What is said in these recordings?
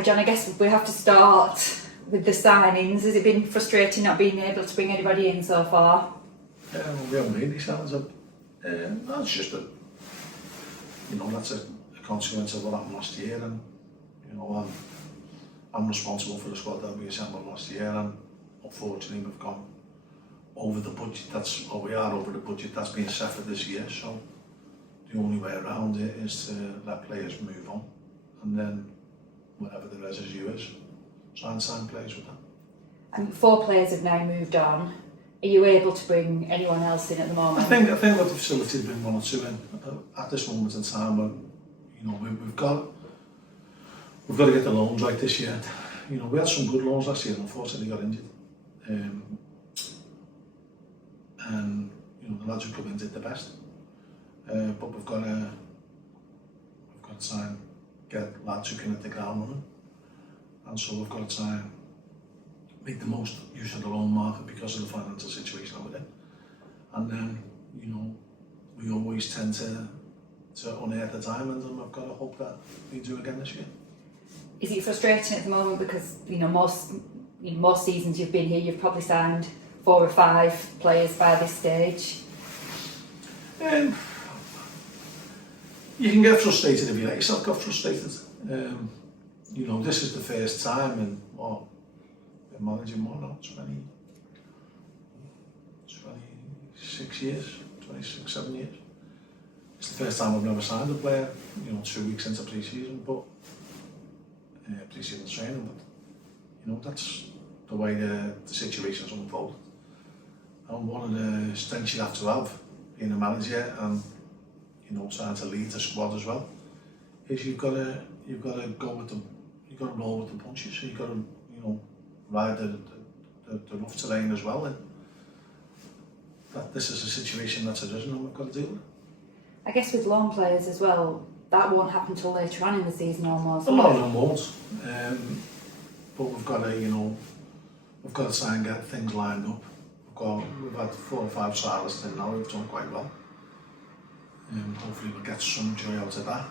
Hi John, I guess we have to start with the signings. Has it been frustrating not being able to bring anybody in so far? Well, we haven't made any signings up. That's just that's a consequence of what happened last year, and I'm responsible for the squad that we assembled last year, and unfortunately we've gone over the budget. We are over the budget that's been set for this year. So the only way around it is to let players move on, and then whatever the residue is, try and sign players with them. And 4 players have now moved on. Are you able to bring anyone else in at the moment? I think with the facility to bring 1 or 2 in at this moment in time, but we've got to get the loans right this year. We had some good loans last year, and unfortunately got injured. And the lads who come in did the best. But we've got to try and get lads who can hit the ground running. And so we've got to try and make the most use of the loan market because of the financial situation that we're in. And then, we always tend to unearth the diamond, and we've got to hope that we do again this year. Is it frustrating at the moment because most seasons you've been here, you've probably signed 4 or 5 players by this stage? You can get frustrated if you let yourself get frustrated. This is the first time in been managing 26 years, 7 years. It's the first time I've never signed a player, 2 weeks into pre-season, but pre-season training. But that's the way the situation's unfolded. And one of the strengths you have to have being a manager and trying to lead the squad as well is you've got to roll with the punches. So you've got to ride the rough terrain as well. And that this is a situation that's arisen and we've got to deal with it. I guess with loan players as well, that won't happen till later on in the season almost. A lot of them won't, but we've got to try and get things lined up. We've had 4 or 5 trialists in now. We've done quite well. Hopefully we'll get some joy out of that.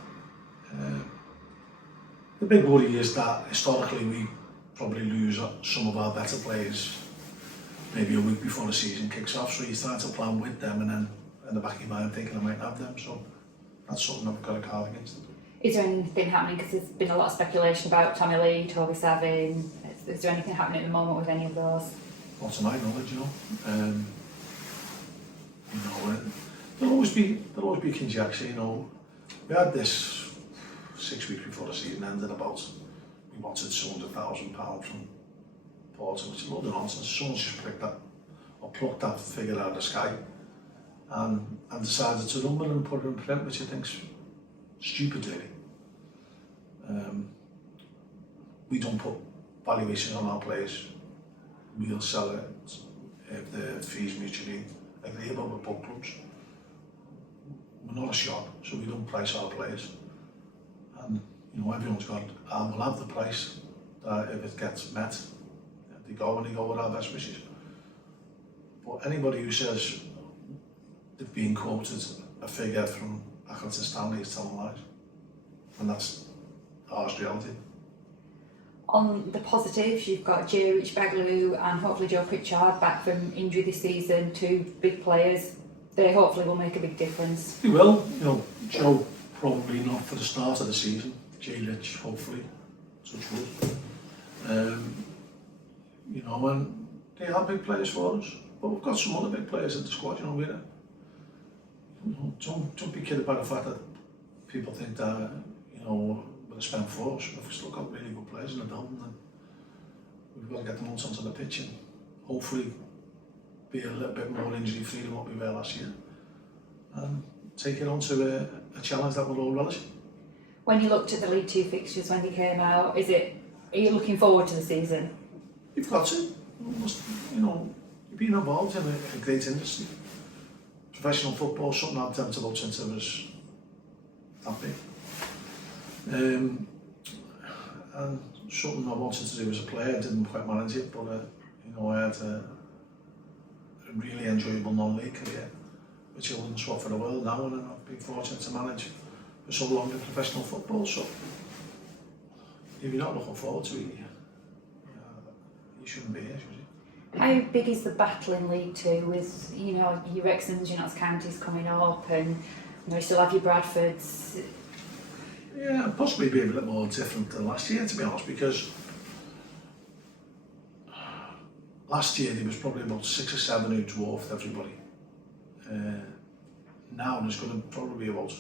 The big worry is that historically we probably lose some of our better players maybe a week before the season kicks off, so you start to plan with them and then in the back of your mind thinking I might have them, so that's something that we've got to guard against. Is there anything happening, because there's been a lot of speculation about Tommy Lee, Toby Savin, is there anything happening at the moment with any of those? Not to my knowledge, there'll always be conjecture, We had this 6 weeks before the season ended about we wanted £200,000 from Porto, which is a load of nonsense. Someone's just plucked that figure out of the sky and decided to run with it and put it in print, which I think's stupid really. We don't put valuations on our players. We'll sell it if the fees mutually agreeable with both clubs. We're not a shop, so we don't price our players. And everyone's got, we'll have the price that if it gets met, they go with our best wishes. But anybody who says they've been quoted a figure from Accrington Stanley is telling lies. And that's harsh reality. On the positives, you've got Jay Rich-Bagloo and hopefully Joe Pritchard back from injury this season, 2 big players. They hopefully will make a big difference. They will. Joe probably not for the start of the season. Jay Rich hopefully, touch wood. And they are big players for us. But we've got some other big players in the squad. Don't be kidded by the fact that people think that with a spent force, if we've still got really good players in the building, then we've got to get them onto the pitch and hopefully be a little bit more injury free than what we were last year, and take it on to a challenge that we'll all relish. When you looked at the League 2 fixtures when they came out, are you looking forward to the season? You've got to. You've been involved in a great industry. Professional football, something I've attempted to look since I was that big. And something I wanted to do as a player, I didn't quite manage it, but I had a really enjoyable non-league career, which I wouldn't swap for the world now, and I've been fortunate to manage for so long in professional football. So if you're not looking forward to it, you shouldn't be here, should you? How big is the battle in League Two with, you know, your Wrexhams, your Notts Counties coming up, and you know, you still have your Bradfords? Yeah, possibly be a bit more different than last year, to be honest, because last year there was probably about 6 or 7 who dwarfed everybody. Now there's going to probably be about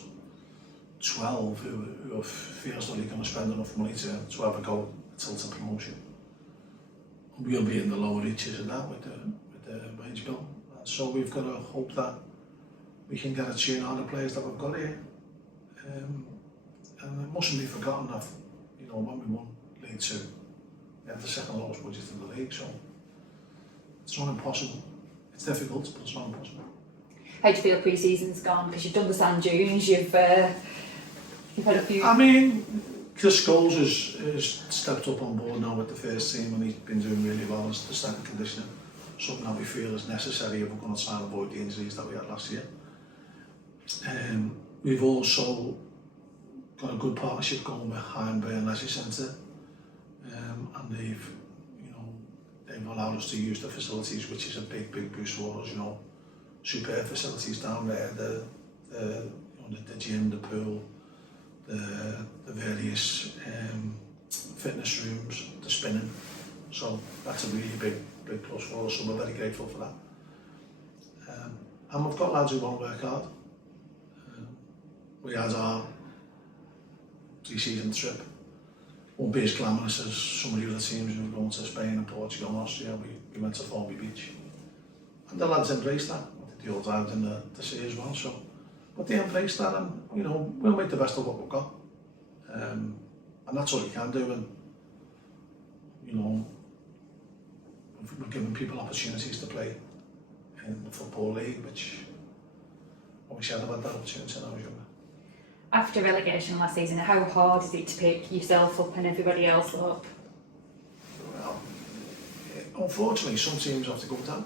12 who feels that they're going to spend enough money to have a go till to promotion. We'll be in the lower reaches of that with the wage bill. So we've got to hope that we can get a tune on the players that we've got here. And it mustn't be forgotten that, you know, when we won League Two, we had the second lowest budget in the league, so it's not impossible. It's difficult, but it's not impossible. How do you feel pre-season's gone? Because you've done the sand dunes, you've had a few... I mean, Chris Scholes has stepped up on board now with the first team, and he's been doing really well as the strength and conditioning. Something that we feel is necessary if we're going to try and avoid the injuries that we had last year. We've also got a good partnership going with Hindburn Leisure Centre, and they've allowed us to use the facilities, which is a big boost for us. You know, superb facilities down there, the gym, the pool, the various fitness rooms, the spinning. So that's a really big plus for us, so we're very grateful for that. And we've got lads who want to work hard. We had our pre-season trip. Won't be as glamorous as some of the other teams who were going to Spain and Portugal and Austria. We went to Formby Beach. And the lads embraced that. The old out in the sea as well. So, but they embraced that, and you know, we'll make the best of what we've got. And that's all you can do. And you know, we're giving people opportunities to play in the Football League, which I wish I'd have had that opportunity when I was younger. After relegation last season, how hard is it to pick yourself up and everybody else up? Well, unfortunately, some teams have to go down.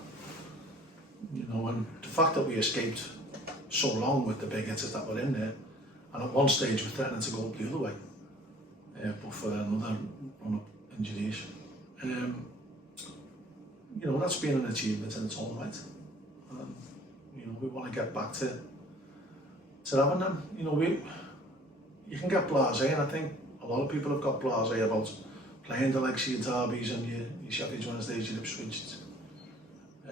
You know, and the fact that we escaped so long with the big hitters that were in there, and at one stage we're threatening to go up the other way, but for another run-up injuries. You know, that's been an achievement in its own right. And, you know, we want to get back to having them. You know, you can get blasé, and I think a lot of people have got blasé about playing the likes of your Derbies and your Sheffield Wednesdays, your Ipswich,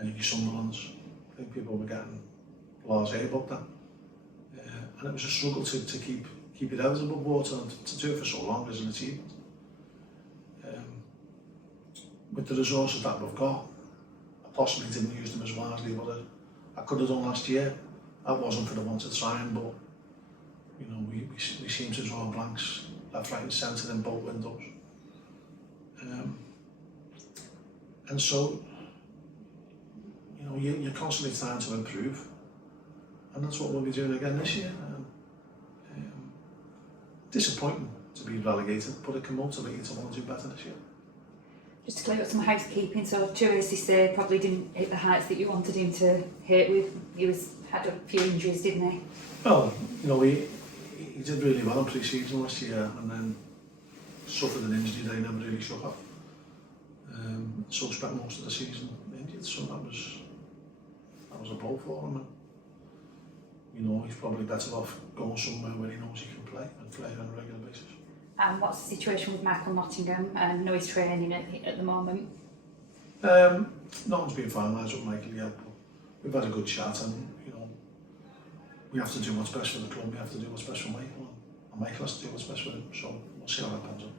your Sunderlands. I think people were getting blasé about that. And it was a struggle to keep your heads above water, and to do it for so long is an achievement. With the resources that we've got, I possibly didn't use them as wisely what I could have done last year. That wasn't for the one to try and, but you know, we seem to draw blanks left, right and centre in both windows. And so, you know, you're constantly trying to improve, and that's what we'll be doing again this year. Disappointing to be relegated, but it can motivate you to want to do better this year. Just to clear up some housekeeping, so Tourist this day probably didn't hit the heights that you wanted him to hit with. He had a few injuries, didn't he? Well, you know, he did really well in pre-season last year, and then suffered an injury that he never really shook off. So spent most of the season injured, so that was a blow for him. And, you know, he's probably better off going somewhere where he knows he can play and play on a regular basis. And what's the situation with Michael Nottingham? I know he's training at the moment. Nothing's been finalised with Michael yet, but we've had a good chat, and you know, we have to do what's best for the club, we have to do what's best for Michael, and Michael has to do what's best for him, so we'll see how that pans out.